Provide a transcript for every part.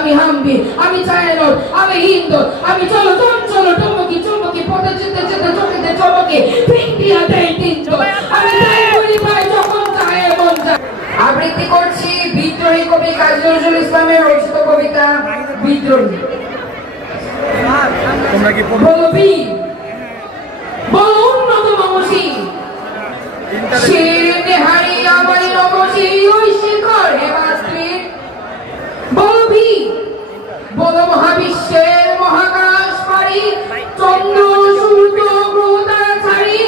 আমি হাম্বি, আমি ছায়ানট, আমি হিন্দু, আমি চলো চঞ্চল টমকি চমকি পথে যেতে যেতে চোখেতে চমকে ফিন্ডিয়া দেয় তিনজো। আমি তাই বলি ভাই যখন চায় মন চায়। আবৃত্তি করছি বিদ্রোহী কবি কাজী নজরুল ইসলামের রচিত কবিতা বিদ্রোহী। বলো বীর, বলো উন্নত মমসী, সে নেহারি আমারই নমসী ওই শিখর হেমাশ্রীর। বলো বীর, বলো মহাবিশ্বের মহাকাশ পারি, চন্দ্র সূর্য গ্রহতারা ছাড়ি,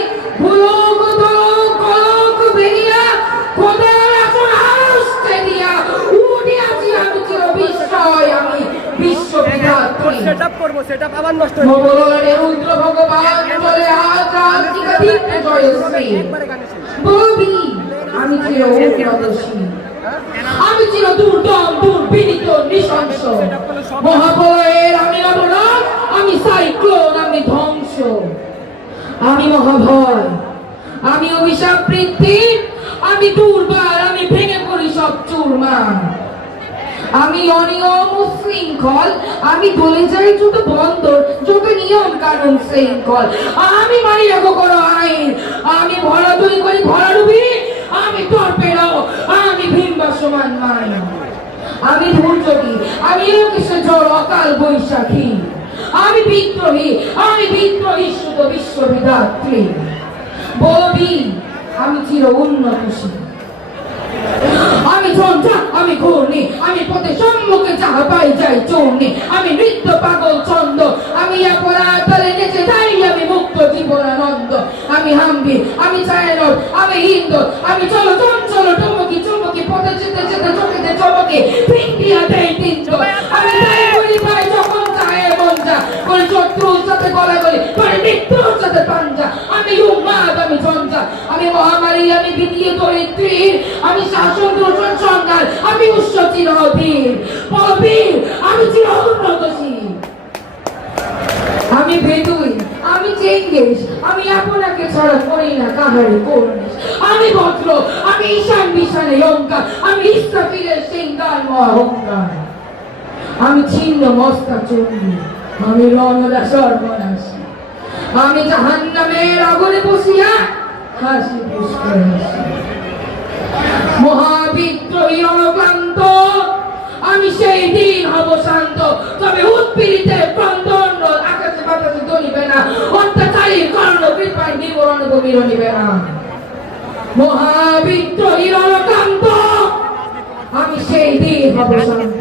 ভুলোক দোলক কলক বেরিয়া খোদার আসন আরশে দিয়া উঠিয়াছি আমি চির বিস্ময়, আমি বিশ্ব বিধাত্রী। সেটআপ করব, সেটআপ আবার নষ্ট হয়ে মঙ্গলের রুদ্র ভগবান বলে আজ রাত্রিকা দীপ্ত জয়শ্রী। বলবি আমি চির উন্নতশী, আমি চির দুর্দম দুর্বিনীত নৃশংস, মহাপ্রলয়ের আমি লবণ, আমি সাইক্লোন, আমি ধ্বংস, আমি মহাভয়, আমি অভিশাপ বৃদ্ধি, আমি দুর্বার, আমি ভেঙে পড়ি সব চুরমার। আমি অনিয়ম উশৃঙ্খল, আমি বলে যাই যত বন্দর যত নিয়ম কানুন শৃঙ্খল, আমি মানি রাখো কোনো আইন, আমি ভরা তৈরি করি ভরা ডুবি, আমি টর্পেডো, আমি ভিমবাসমান মাইন, আমি দুর্যোগী, আমি লোকেশের ঝড় অকাল বৈশাখী, আমি বিদ্রোহী শুধ বিশ্ববিধাত্রী। বলবি আমি চির উন্নতশী, আমি ঝঞ্ঝা, আমি ঘূর্ণি, আমি পথে সম্মুখে যাহা পাই যাই চূর্ণি, আমি নৃত্য পাগল ছন্দ, আমি অপরাধে নেচে যাই, আমি মুক্ত জীবনানন্দ, আমি হাম্বি, আমি ছায়ানট, আমি হিন্দু, আমি চলো চঞ্চল টমকি চমকি পথে যেতে যেতে চোখেতে চমকে ফিন্ডিয়া দেয় তিনজো। আমি তাই বলি ভাই যখন চায় মন যা করে শত্রুর সাথে গলাগলি করে মৃত্যুর সাথে পাঞ্জা, আমি উন্মাদ, আমি ঝঞ্ঝা, আমি মহামারী, আমি বিতীয় দরিদ্রীর, আমি শাসন দূষণ সংঘাত, আমি উৎস চিরবীর। বলবীর আমি চির উন্নতশী, আমি বেদুই, আমি চেঙ্গিস, আমি আপনাকে ছাড়া করি না কাহারে করনিস, আমি বজ্র, আমি ঈশান বিশানে লঙ্কা, আমি ইসরাফিলের সিংহার মহাহংকার, আমি ছিন্ন মস্তা চণ্ডী, আমি রণদা সর্বনাশী, আমি জাহান্নামের আগুনে বসিয়া হাসি পুষ্পে হাসি। মহাবিদ্রোহী অনক্লান্ত, আমি সেই দিন হব শান্ত, তবে উৎপীড়িতের ক্রন্দন আকাশে বাতাসে দলিবে না, অত্যাচারীর কর্ণ কৃপায় বিবরণ ভূমির নিবে না। মহাবিদ্রোহী অনক্লান্ত, আমি সেই দিন হব শান্ত।